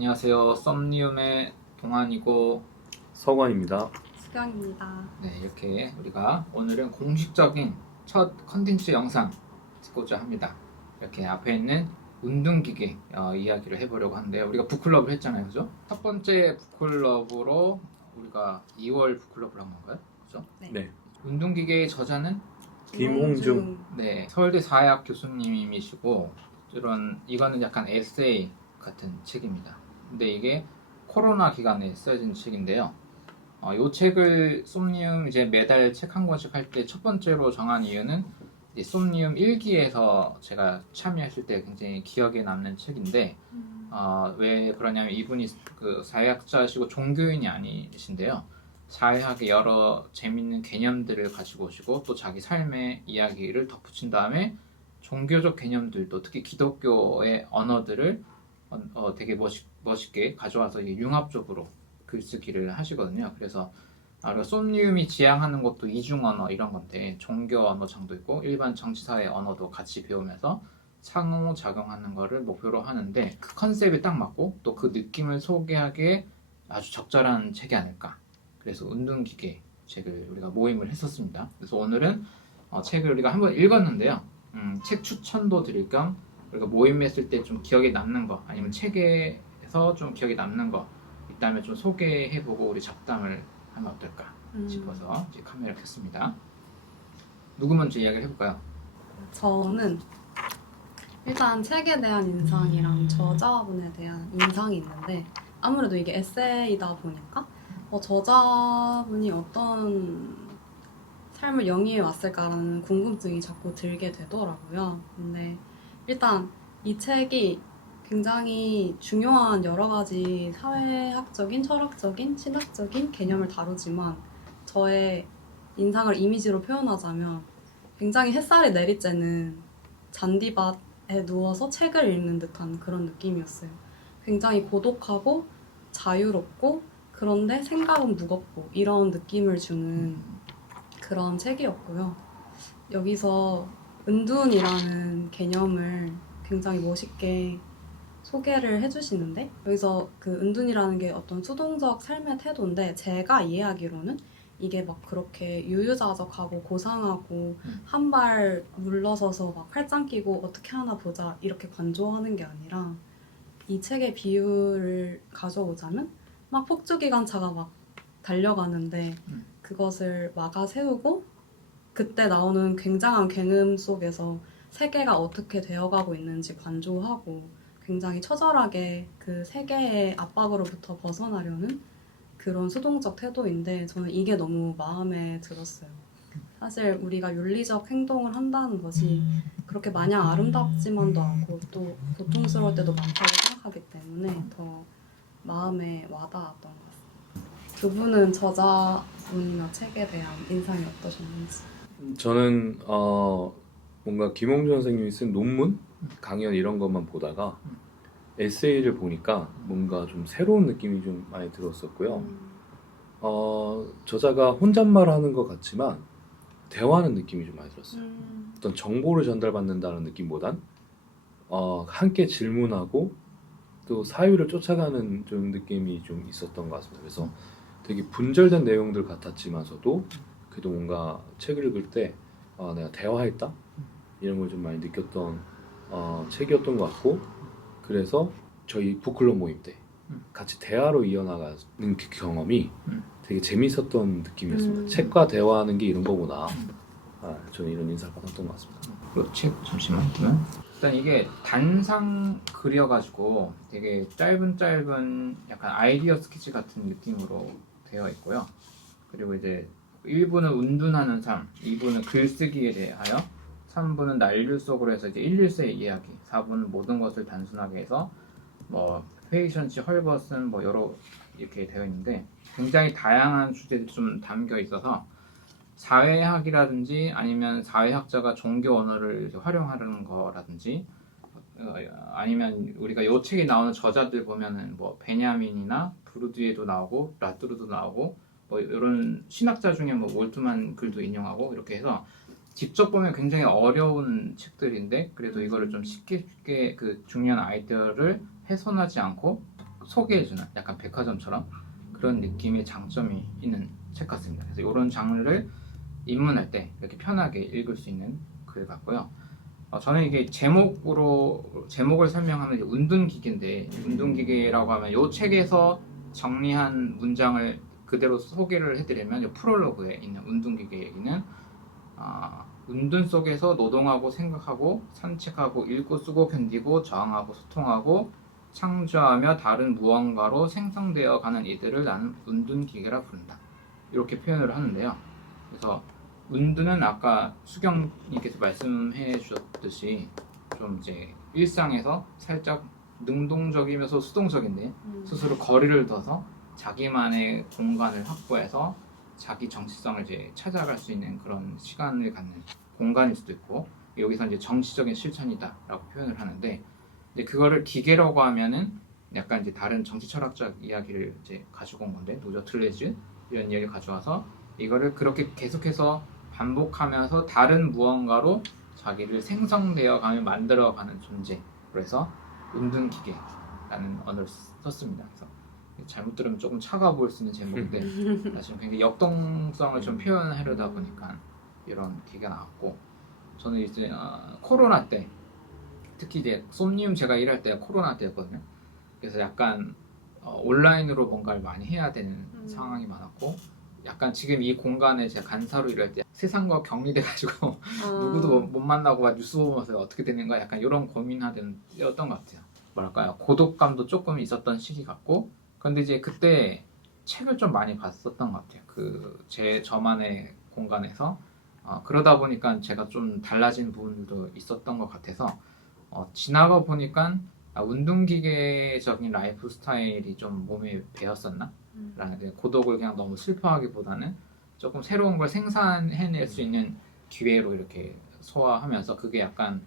안녕하세요. 썸니움의 동안이고 서관입니다. 수경입니다. 네, 이렇게 우리가 오늘은 공식적인 첫 컨텐츠 영상 찍고자 합니다. 이렇게 앞에 있는 운동기계 이야기를 해보려고 하는데요. 우리가 북클럽을 했잖아요, 그죠? 첫 번째 북클럽으로 우리가 2월 북클럽을 한 건가요? 그죠? 네. 운동기계의 저자는 김홍중. 네, 서울대 사회학 교수님이시고 이거는 약간 에세이 같은 책입니다. 근데 이게 코로나 기간에 쓰여진 책인데요. 이 책을 솜니움 이제 매달 책 한 권씩 할 때 첫 번째로 정한 이유는 이 솜니움 1기에서 제가 참여했을 때 굉장히 기억에 남는 책인데 왜 그러냐면 이분이 그 사회학자시고 종교인이 아니신데요. 사회학의 여러 재밌는 개념들을 가지고 오시고 또 자기 삶의 이야기를 덧붙인 다음에 종교적 개념들도 특히 기독교의 언어들을 되게 멋있게 가져와서 융합적으로 글쓰기를 하시거든요. 그래서 우리가 솜니움이 지향하는 것도 이중 언어 이런 건데 종교 언어장도 있고 일반 정치사회 언어도 같이 배우면서 상호작용하는 거를 목표로 하는데 그 컨셉에 딱 맞고 또 그 느낌을 소개하기에 아주 적절한 책이 아닐까. 그래서 운동기계 책을 우리가 모임을 했었습니다. 그래서 오늘은 책을 우리가 한번 읽었는데요. 책 추천도 드릴 겸 우리가 모임했을 때 좀 기억에 남는 거 아니면 책에서 좀 기억에 남는 거 있다면 좀 소개해보고 우리 잡담을 하면 어떨까 싶어서 이제 카메라 켰습니다. 누구 먼저 이야기를 해볼까요? 저는 일단 책에 대한 인상이랑 저자분에 대한 인상이 있는데 아무래도 이게 에세이다 보니까 저자분이 어떤 삶을 영위해 왔을까라는 궁금증이 자꾸 들게 되더라고요. 근데 일단 이 책이 굉장히 중요한 여러 가지 사회학적인, 철학적인, 신학적인 개념을 다루지만 저의 인상을 이미지로 표현하자면 굉장히 햇살이 내리쬐는 잔디밭에 누워서 책을 읽는 듯한 그런 느낌이었어요. 굉장히 고독하고 자유롭고 그런데 생각은 무겁고 이런 느낌을 주는 그런 책이었고요. 여기서 은둔이라는 개념을 굉장히 멋있게 소개를 해주시는데 여기서 그 은둔이라는 게 어떤 수동적 삶의 태도인데 제가 이해하기로는 이게 막 그렇게 유유자적하고 고상하고 한 발 물러서서 막 팔짱 끼고 어떻게 하나 보자 이렇게 관조하는 게 아니라 이 책의 비유를 가져오자면 막 폭주기관차가 막 달려가는데 그것을 막아 세우고 그때 나오는 굉장한 굉음 속에서 세계가 어떻게 되어가고 있는지 관조하고 굉장히 처절하게 그 세계의 압박으로부터 벗어나려는 그런 수동적 태도인데 저는 이게 너무 마음에 들었어요. 사실 우리가 윤리적 행동을 한다는 것이 그렇게 마냥 아름답지만도 않고 또 고통스러울 때도 많다고 생각하기 때문에 더 마음에 와닿았던 것 같습니다. 두 분은 저자분이나 책에 대한 인상이 어떠셨는지? 저는 뭔가 김홍준 선생님이 쓴 논문, 강연 이런 것만 보다가 에세이를 보니까 뭔가 좀 새로운 느낌이 좀 많이 들었었고요. 저자가 혼잣말하는 것 같지만 대화하는 느낌이 좀 많이 들었어요. 어떤 정보를 전달받는다는 느낌보단 함께 질문하고 또 사유를 쫓아가는 좀 느낌이 좀 있었던 것 같습니다. 그래서 되게 분절된 내용들 같았지만서도 그래도 뭔가 책을 읽을 때 내가 대화했다? 이런 걸 좀 많이 느꼈던 책이었던 것 같고 그래서 저희 북클럽 모임 때 같이 대화로 이어나가는 그 경험이 되게 재밌었던 느낌이었습니다. 책과 대화하는 게 이런 거구나. 저는 이런 인사를 받았던 것 같습니다. 책 잠시만 일단 이게 단상 그려가지고 되게 짧은 약간 아이디어 스케치 같은 느낌으로 되어 있고요. 그리고 이제 1부는 운둔하는 삶, 2부는 글쓰기에 대하여, 3부는 난류 속으로 해서 이제 1일세의 이야기, 4부는 모든 것을 단순하게 해서 뭐 페이션시 헐벗은 뭐 여러 이렇게 되어 있는데 굉장히 다양한 주제들이 좀 담겨 있어서 사회학이라든지 아니면 사회학자가 종교 언어를 활용하는 거라든지 아니면 우리가 이 책에 나오는 저자들 보면은 뭐 베냐민이나 브루드에도 나오고 라뚜르도 나오고 뭐 이런 신학자 중에 뭐 몰트만 글도 인용하고 이렇게 해서 직접 보면 굉장히 어려운 책들인데 그래도 이거를 좀 쉽게 그 중요한 아이디어를 훼손하지 않고 소개해주는 약간 백화점처럼 그런 느낌의 장점이 있는 책 같습니다. 그래서 이런 장르를 입문할 때 이렇게 편하게 읽을 수 있는 글 같고요. 저는 이게 제목을 설명하면 이제 운둔기계인데, 운둔기계라고 하면 이 책에서 정리한 문장을 그대로 소개를 해드리면 이 프롤로그에 있는 운둔기계 얘기는 운둔 속에서 노동하고 생각하고 산책하고 읽고 쓰고 견디고 저항하고 소통하고 창조하며 다른 무언가로 생성되어 가는 이들을 나는 운둔기계라 부른다, 이렇게 표현을 하는데요. 그래서 운둔은 아까 수경님께서 말씀해 주셨듯이 좀 이제 일상에서 살짝 능동적이면서 수동적인데 스스로 거리를 둬서 자기만의 공간을 확보해서 자기 정체성을 이제 찾아갈 수 있는 그런 시간을 갖는 공간일 수도 있고, 여기서 이제 정치적인 실천이다라고 표현을 하는데, 이제 그거를 기계라고 하면은 약간 이제 다른 정치 철학적 이야기를 이제 가지고 온 건데, 노저 틀레즈 이런 이야기를 가져와서 이거를 그렇게 계속해서 반복하면서 다른 무언가로 자기를 생성되어 가며 만들어가는 존재, 그래서 운둔기계라는 언어를 썼습니다. 그래서 잘못 들으면 조금 차가워 보일 수 있는 제목인데 사실 굉장히 역동성을 좀 표현하려다 보니까 이런 기계가 나왔고, 저는 이제 코로나 때, 특히 이제 솜니움 제가 일할 때 코로나 때였거든요. 그래서 약간 온라인으로 뭔가를 많이 해야 되는 상황이 많았고, 약간 지금 이 공간에 제가 간사로 일할 때 세상과 격리돼가지고 누구도 못 만나고 막 뉴스 보면서 어떻게 되는 거야, 약간 이런 고민하던 때였던 것 같아요. 뭐랄까요, 고독감도 조금 있었던 시기 같고, 근데 이제 그때 책을 좀 많이 봤었던 것 같아요. 저만의 공간에서 그러다 보니까 제가 좀 달라진 부분들도 있었던 것 같아서 지나가 보니까 운동기계적인 라이프 스타일이 좀 몸에 배었었나? 라는, 고독을 그냥 너무 슬퍼하기보다는 조금 새로운 걸 생산해낼 수 있는 기회로 이렇게 소화하면서, 그게 약간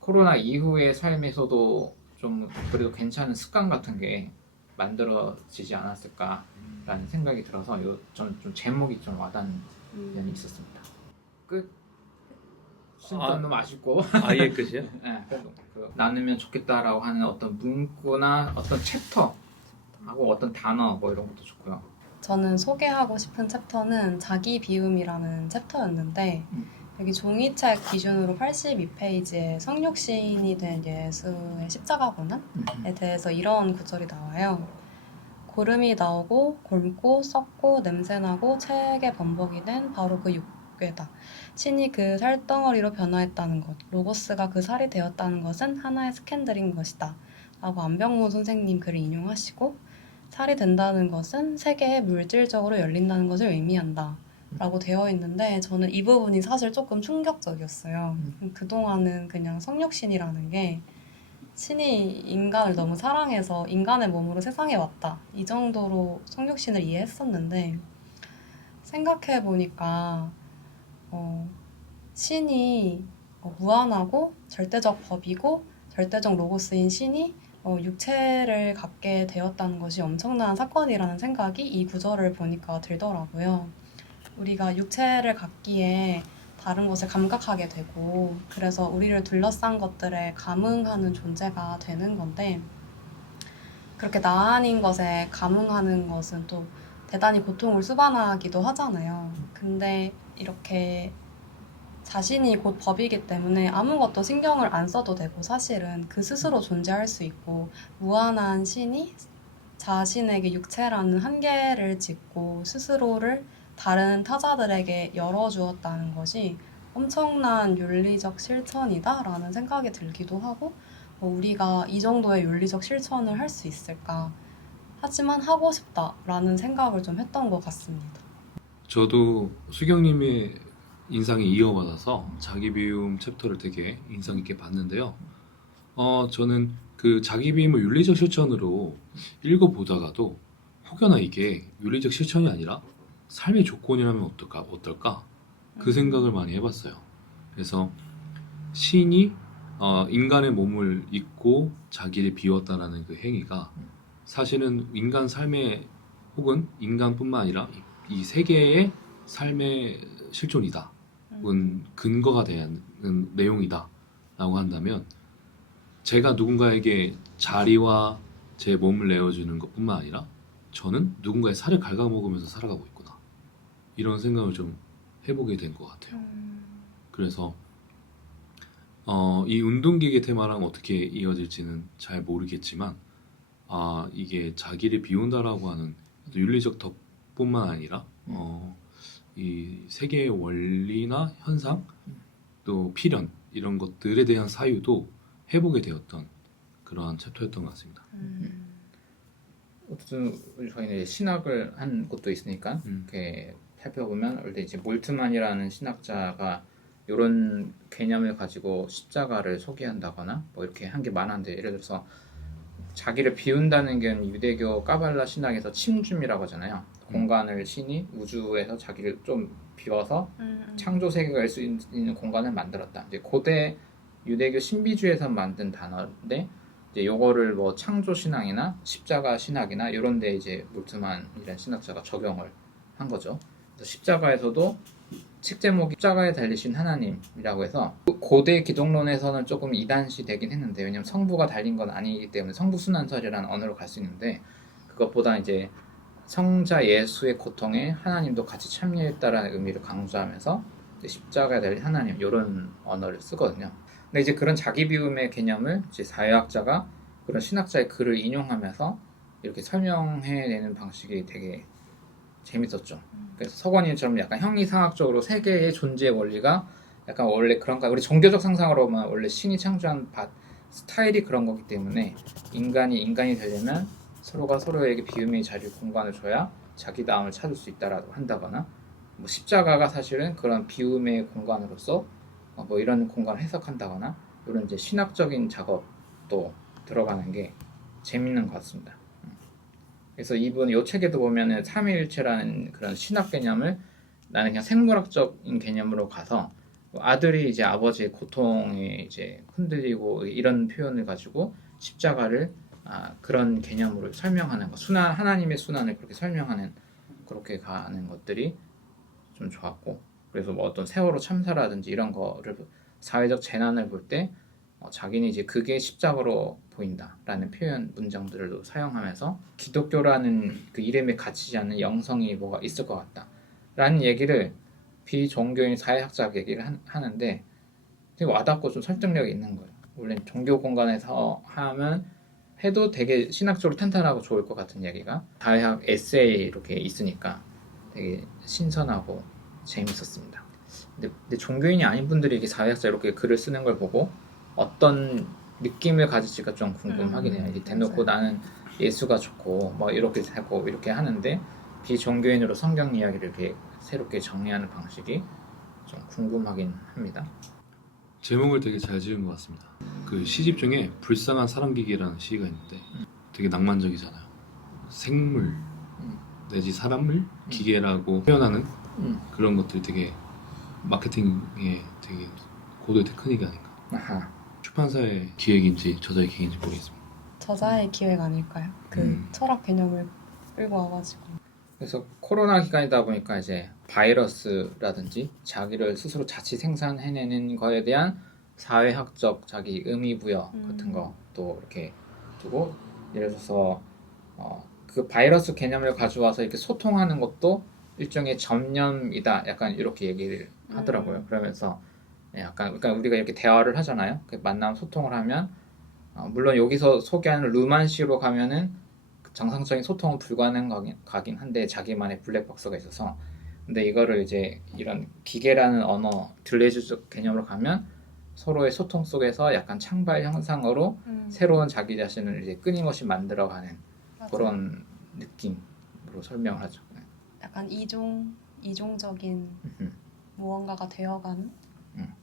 코로나 이후의 삶에서도 좀 그래도 괜찮은 습관 같은 게 만들어지지 않았을까라는 생각이 들어서 저는 좀 제목이 좀 와닿는 면이 있었습니다. 끝. 진짜 너무 아쉽고 아예 끝이야? 네, 그래도 나누면 좋겠다라고 하는 어떤 문구나 어떤 챕터하고 어떤 단어 뭐 이런 것도 좋고요. 저는 소개하고 싶은 챕터는 자기 비움이라는 챕터였는데, 여기 종이책 기준으로 82페이지에 성육신이 된 예수의 십자가 고난에 대해서 이런 구절이 나와요. 고름이 나오고 곪고 썩고 냄새나고 체액에 범벅이 된 바로 그 육괴다. 신이 그 살덩어리로 변화했다는 것, 로고스가 그 살이 되었다는 것은 하나의 스캔들인 것이다 라고 안병무 선생님 글을 인용하시고, 살이 된다는 것은 세계에 물질적으로 열린다는 것을 의미한다 라고 되어 있는데, 저는 이 부분이 사실 조금 충격적이었어요. 그동안은 그냥 성육신이라는 게 신이 인간을 너무 사랑해서 인간의 몸으로 세상에 왔다, 이 정도로 성육신을 이해했었는데, 생각해보니까 신이 무한하고 절대적 법이고 절대적 로고스인 신이 육체를 갖게 되었다는 것이 엄청난 사건이라는 생각이 이 구절을 보니까 들더라고요. 우리가 육체를 갖기에 다른 것을 감각하게 되고, 그래서 우리를 둘러싼 것들에 감응하는 존재가 되는 건데, 그렇게 나 아닌 것에 감응하는 것은 또 대단히 고통을 수반하기도 하잖아요. 근데 이렇게 자신이 곧 법이기 때문에 아무것도 신경을 안 써도 되고, 사실은 그 스스로 존재할 수 있고, 무한한 신이 자신에게 육체라는 한계를 짓고 스스로를 다른 타자들에게 열어주었다는 것이 엄청난 윤리적 실천이다라는 생각이 들기도 하고, 우리가 이 정도의 윤리적 실천을 할 수 있을까? 하지만 하고 싶다라는 생각을 좀 했던 것 같습니다. 저도 수경님의 인상에 이어받아서 자기 비움 챕터를 되게 인상 있게 봤는데요. 저는 그 자기 비움을 윤리적 실천으로 읽어보다가도 혹여나 이게 윤리적 실천이 아니라 삶의 조건이라면 어떨까? 그 생각을 많이 해봤어요. 그래서 신이 인간의 몸을 입고 자기를 비웠다라는 그 행위가 사실은 인간 삶의, 혹은 인간뿐만 아니라 이 세계의 삶의 실존이다, 혹은 근거가 되는 내용이다 라고 한다면, 제가 누군가에게 자리와 제 몸을 내어주는 것뿐만 아니라 저는 누군가의 살을 갉아먹으면서 살아가고 있구나 이런 생각을 좀 해보게 된 것 같아요. 그래서 이 운동기계 테마랑 어떻게 이어질지는 잘 모르겠지만 이게 자기를 비운다라고 하는 윤리적 덕뿐만 아니라 이 세계의 원리나 현상 또 필연 이런 것들에 대한 사유도 해보게 되었던 그러한 챕터였던 것 같습니다. 어쨌든 저희는 이제 신학을 한 곳도 있으니까 이렇게 살펴보면 원래 이제 몰트만이라는 신학자가 이런 개념을 가지고 십자가를 소개한다거나 뭐 이렇게 한 게 많은데, 예를 들어서 자기를 비운다는 게 유대교 까발라 신학에서 침줌이라고 하잖아요. 공간을 신이 우주에서 자기를 좀 비워서 창조 세계가 일 수 있는 공간을 만들었다. 이제 고대 유대교 신비주의에서 만든 단어인데, 이제 요거를 뭐 창조 신앙이나 십자가 신학이나 이런 데 이제 몰트만이라는 신학자가 적용을 한 거죠. 그래서 십자가에서도 책 제목이 십자가에 달리신 하나님이라고 해서 고대 기독론에서는 조금 이단시 되긴 했는데, 왜냐면 성부가 달린 건 아니기 때문에 성부순환설이라는 언어로 갈 수 있는데, 그것보다 이제 성자 예수의 고통에 하나님도 같이 참여했다라는 의미를 강조하면서 십자가에 달린 하나님 이런 언어를 쓰거든요. 근데 이제 그런 자기 비움의 개념을 이제 사회학자가 그런 신학자의 글을 인용하면서 이렇게 설명해내는 방식이 되게 재밌었죠. 그래서 서건이처럼 약간 형이상학적으로 세계의 존재의 원리가 약간 원래 그런가, 우리 종교적 상상으로만 원래 신이 창조한 스타일이 그런 거기 때문에 인간이 되려면 서로가 서로에게 비움의 자리 공간을 줘야 자기다움을 찾을 수 있다라고 한다거나, 뭐 십자가가 사실은 그런 비움의 공간으로서 뭐 이런 공간을 해석한다거나, 이런 이제 신학적인 작업도 들어가는 게 재밌는 것 같습니다. 그래서 이분 이 책에도 보면은 삼위일체라는 그런 신학 개념을 나는 그냥 생물학적인 개념으로 가서, 아들이 이제 아버지의 고통에 이제 흔들리고 이런 표현을 가지고 십자가를 그런 개념으로 설명하는 거, 순환, 하나님의 순환을 그렇게 설명하는, 그렇게 가는 것들이 좀 좋았고, 그래서 뭐 어떤 세월호 참사라든지 이런 거를 사회적 재난을 볼 때 자기는 이제 그게 십자가로 보인다라는 표현 문장들을 사용하면서 기독교라는 그 이름에 갇히지 않는 영성이 뭐가 있을 것 같다라는 얘기를 비종교인 사회학자가 얘기를 하는데 되게 와닿고 좀 설득력이 있는 거예요. 원래 종교 공간에서 하면 해도 되게 신학적으로 탄탄하고 좋을 것 같은 얘기가 사회학 에세이 이렇게 있으니까 되게 신선하고 재밌었습니다. 근데 종교인이 아닌 분들이 이게 사회학자 이렇게 글을 쓰는 걸 보고 어떤 느낌을 가질지가 좀 궁금하긴 해요. 이게 대놓고 나는 예수가 좋고 뭐 이렇게 하고 이렇게 하는데, 비종교인으로 성경 이야기를 이렇게 새롭게 정리하는 방식이 좀 궁금하긴 합니다. 제목을 되게 잘 지은 것 같습니다. 그 시집 중에 불쌍한 사랑기계라는 시가 있는데 되게 낭만적이잖아요. 생물 내지 사람을 기계라고 표현하는 그런 것들이 되게 마케팅에 되게 고도의 테크닉이 아닌가. 아하. 출판사의 기획인지 저자의 기획인지 모르겠습니다. 저자의 기획 아닐까요? 그 철학 개념을 끌고 와가지고. 그래서 코로나 기간이다 보니까 이제 바이러스라든지 자기를 스스로 자치 생산해내는 거에 대한 사회학적 자기 의미 부여 같은 것도 이렇게 두고, 예를 들어서 그 바이러스 개념을 가져와서 이렇게 소통하는 것도 일종의 전념이다, 약간 이렇게 얘기를 하더라고요. 그러면서 약간 그러니까 우리가 이렇게 대화를 하잖아요. 만남 소통을 하면 물론 여기서 소개하는 루만시로 가면은 정상적인 소통은 불가능하긴 한데 자기만의 블랙박스가 있어서, 근데 이거를 이제 이런 기계라는 언어 딜레이즈적 개념으로 가면 서로의 소통 속에서 약간 창발 형상으로 새로운 자기 자신을 이제 끊임없이 만들어가는 그런 느낌으로 설명을 하죠. 약간 이종적인 무언가가 되어가는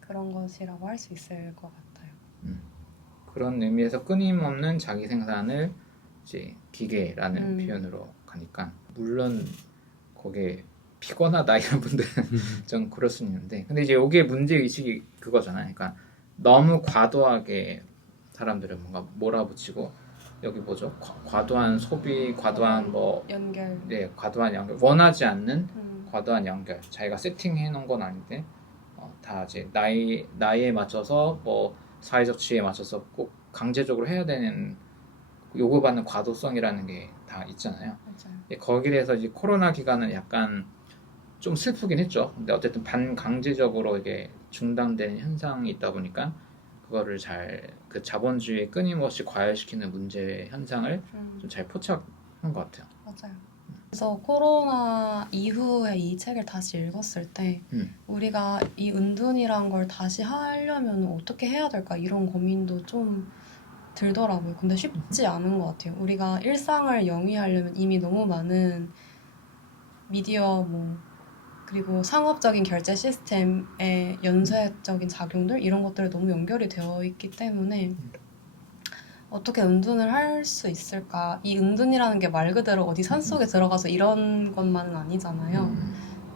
그런 것이라고 할 수 있을 것 같아요. 그런 의미에서 끊임없는 자기 생산을 이제 기계라는 표현으로 가니까, 물론 거기에 피곤하다 이런 분들은 좀 그럴 수 있는데, 근데 이제 여기에 문제 의식이 그거잖아요. 그러니까 너무 과도하게 사람들을 뭔가 몰아붙이고, 여기 뭐죠? 과도한 소비, 과도한 뭐 연결. 네, 과도한 연결, 원하지 않는 과도한 연결. 자기가 세팅해 놓은 건 아닌데 다 이제 나이에 맞춰서 뭐 사회적 지위에 맞춰서 꼭 강제적으로 해야 되는 요구받는 과도성이라는 게 다 있잖아요. 맞아요. 거기에 대해서 이제 코로나 기간은 약간 좀 슬프긴 했죠. 근데 어쨌든 반강제적으로 이게 중단되는 현상이 있다 보니까 그거를 잘 그 자본주의에 끊임없이 과열시키는 문제 현상을 좀 잘 포착한 것 같아요. 맞아요. 그래서 코로나 이후에 이 책을 다시 읽었을 때 우리가 이 은둔이란 걸 다시 하려면 어떻게 해야 될까 이런 고민도 좀 들더라고요. 근데 쉽지 않은 것 같아요. 우리가 일상을 영위하려면 이미 너무 많은 미디어 그리고 상업적인 결제 시스템의 연쇄적인 작용들 이런 것들이 너무 연결이 되어 있기 때문에 어떻게 은둔을 할 수 있을까? 이 은둔이라는 게 말 그대로 어디 산속에 들어가서 이런 것만은 아니잖아요.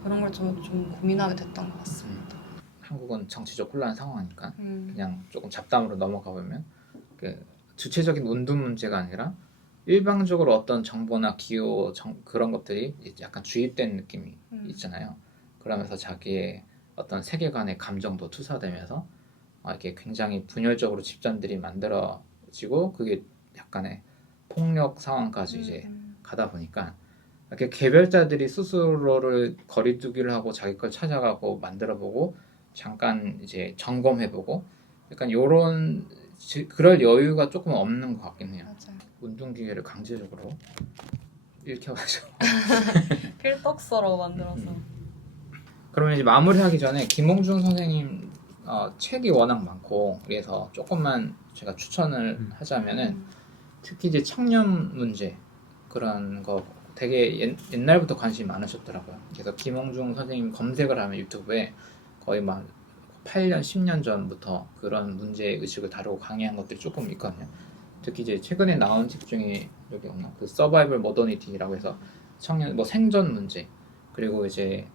그런 걸 좀 고민하게 됐던 것 같습니다. 한국은 정치적 혼란 상황이니까 음. 그냥 조금 잡담으로 넘어가 보면 그 주체적인 운동 문제가 아니라 일방적으로 어떤 정보나 기호 그런 것들이 이제 약간 주입된 느낌이 있잖아요. 그러면서 자기의 어떤 세계관의 감정도 투사되면서 이렇게 굉장히 분열적으로 집단들이 만들어지고 그게 약간의 폭력 상황까지 이제 가다 보니까 이렇게 개별자들이 스스로를 거리두기를 하고 자기 걸 찾아가고 만들어보고 잠깐 이제 점검해보고 약간 요런 그럴 여유가 조금 없는 것 같긴 해요. 맞아요. 운동 기계를 강제적으로 일으켜가지고. 필독서로 만들어서. 그러면 이제 마무리하기 전에 김홍준 선생님 책이 워낙 많고 그래서 조금만 제가 추천을 하자면은 특히 이제 청년 문제 그런 거 되게 옛날부터 관심이 많으셨더라고요. 그래서 김홍중 선생님 검색을 하면 유튜브에 거의 막 8년, 10년 전부터 그런 문제 의식을 다루고 강의한 것들이 조금 있거든요. 특히 이제 최근에 나온 책 중에 여기 없나? 그 서바이벌 모더니티라고 해서 청년 생존 문제 그리고 이제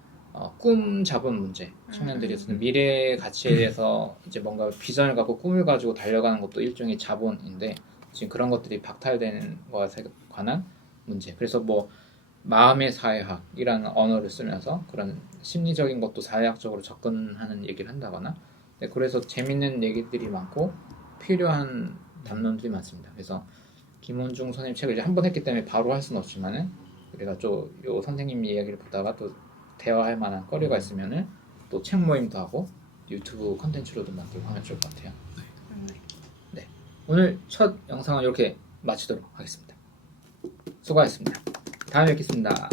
꿈 잡은 문제 청년들이 어떤 미래 가치에 대해서 이제 뭔가 비전을 갖고 꿈을 가지고 달려가는 것도 일종의 자본인데 지금 그런 것들이 박탈되는 것에 관한 문제. 그래서 마음의 사회학이라는 언어를 쓰면서 그런 심리적인 것도 사회학적으로 접근하는 얘기를 한다거나 그래서 재밌는 얘기들이 많고 필요한 담론들이 많습니다. 그래서 김원중 선생님 책을 이제 한 번 했기 때문에 바로 할 수는 없지만은 우리가 요 선생님 이야기를 보다가 또 대화할 만한 거리가 있으면은 또 책 모임도 하고 유튜브 컨텐츠로도 만들고 하면 좋을 것 같아요. 네. 오늘 첫 영상은 이렇게 마치도록 하겠습니다. 수고하셨습니다. 다음에 뵙겠습니다.